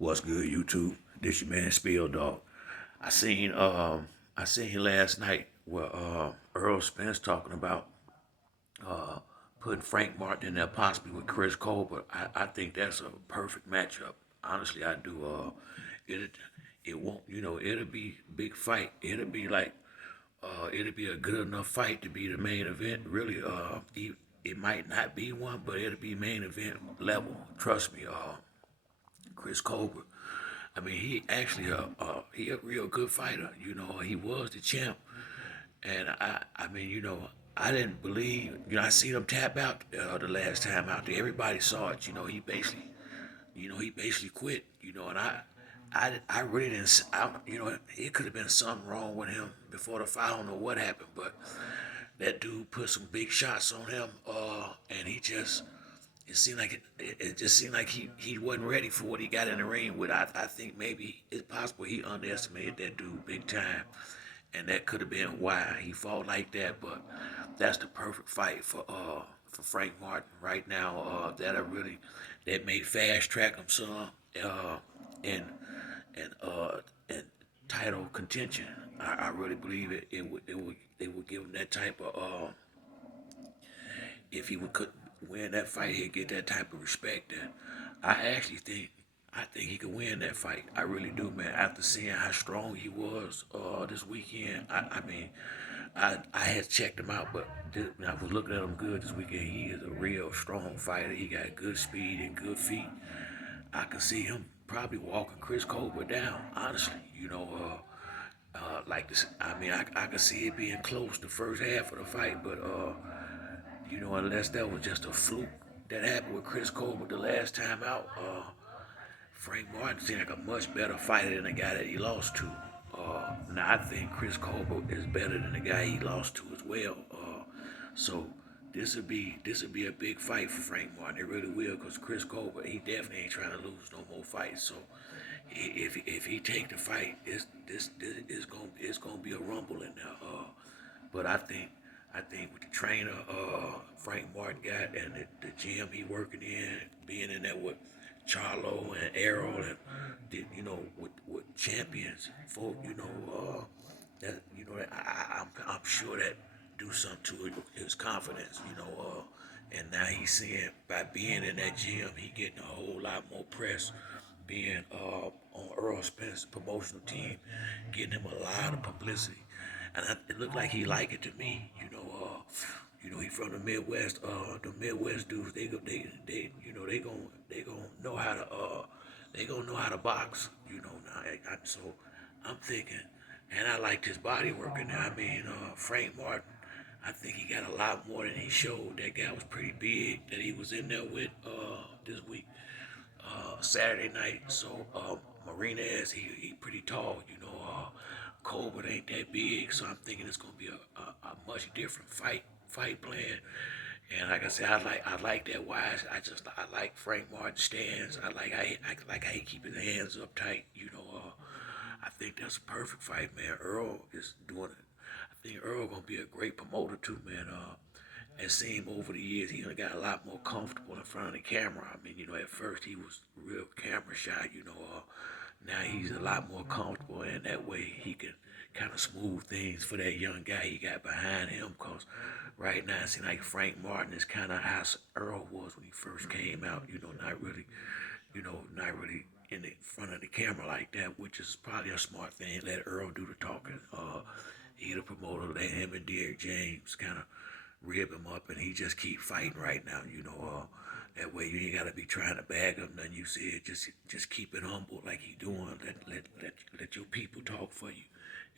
What's good, YouTube? This your man Spill Dog. I seen I seen last night where Errol Spence talking about putting Frank Martin in there possibly with Chris Colbert. I think that's a perfect matchup. Honestly, I do. It it won't it'll be big fight. It'll be a good enough fight to be the main event. Really, it might not be one, but it'll be main event level. Trust me. Chris Colbert. I mean, he actually he a real good fighter. He was the champ, and I mean, I didn't believe. I seen him tap out the last time out there. Everybody saw it. He basically quit. And I really didn't. It could have been something wrong with him before the fight. I don't know what happened, but that dude put some big shots on him, and it seemed like it just seemed like he wasn't ready for what he got in the ring with. I think maybe it's possible he underestimated that dude big time, and that could have been why he fought like that. But that's the perfect fight for Frank Martin right now. That may fast track him some, and and title contention. I really believe it would give him that type of if he could win that fight, he'd get that type of respect. And I think he could win that fight. I really do, man. After seeing how strong he was this weekend, I mean, I had checked him out, but I was looking at him good this weekend. He is a real strong fighter. He got good speed and good feet. I could see him probably walking Chris Colbert down. Honestly, like this. I mean, I could see it being close the first half of the fight, but unless that was just a fluke that happened with Chris Colbert the last time out, Frank Martin seemed like a much better fighter than the guy that he lost to. Now I think Chris Colbert is better than the guy he lost to as well. So this would be a big fight for Frank Martin. It really will, because Chris Colbert, he definitely ain't trying to lose no more fights. So if he take the fight, it's gonna be a rumble in there. But I think with the trainer Frank Martin got, and the gym he working in, being in there with Charlo and Errol, and with champions folk, I'm sure that do something to his confidence, and now he's seeing by being in that gym, he getting a whole lot more press. Being on Errol Spence's promotional team, getting him a lot of publicity, and it looked like he liked it to me. He from the Midwest. The Midwest dudes, they gonna know how to box. Now, so I'm thinking, and I liked his body working there. I mean, Frank Martin, I think he got a lot more than he showed. That guy was pretty big that he was in there with this week, Saturday night. So Martinez, he pretty tall. Colbert ain't that big, so I'm thinking it's gonna be a much different fight plan. And like I said, I like that wise. I like Frank Martin's stance. I like how he keep his hands up tight. I think that's a perfect fight, man. Earl is doing it. I think Earl gonna be a great promoter too, man. And seeing him over the years, he done got a lot more comfortable in front of the camera. I mean, at first he was real camera shy. Now he's a lot more comfortable, and that way he can kind of smooth things for that young guy he got behind him. Cause right now it seems like Frank Martin is kind of how Earl was when he first came out. Not really in the front of the camera like that, which is probably a smart thing. Let Earl do the talking. He the promoter. Let him and Derek James kind of rib him up, and he just keep fighting right now. That way you ain't gotta be trying to bag him. Nothing you said. Just keep it humble like he doing. Let your people talk for you,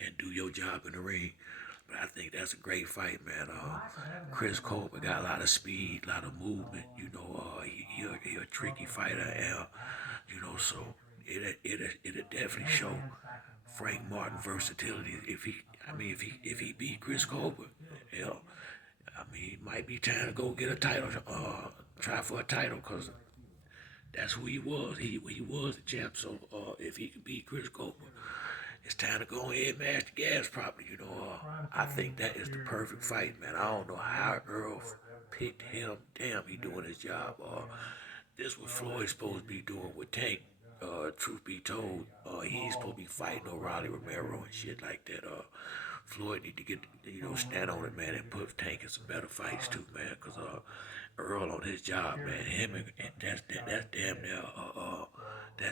and do your job in the ring. But I think that's a great fight, man. Chris Colbert got a lot of speed, a lot of movement. He a tricky fighter, and so it'll definitely show Frank Martin versatility. If he beat Chris Colbert, hell, I mean, it might be time to go get a title, try for a title, cause that's who he was. He was the champ. So if he could beat Chris Colbert, it's time to go ahead and mash the gas properly. I think that is the perfect fight, man. I don't know how Earl picked him. Damn, he doing his job. This what Floyd's supposed to be doing with Tank. truth be told, he ain't supposed to be fighting no Riley Romero and shit like that. Floyd need to get, stand on it, man, and put Tank in some better fights too, man. Cause Earl on his job, man, him and that's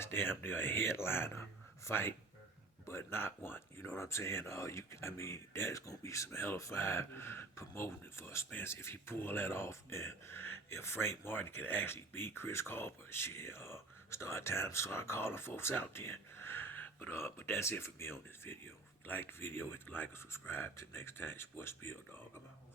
damn near a headliner fight, but not one. You know what I'm saying? That's gonna be some hell of fire promoting for Spence if he pull that off, and if Frank Martin can actually beat Chris Colbert, shit, start calling folks out then. But that's it for me on this video. Like the video, hit the like and subscribe. Till next time, Sports Spill, dog. I'm out.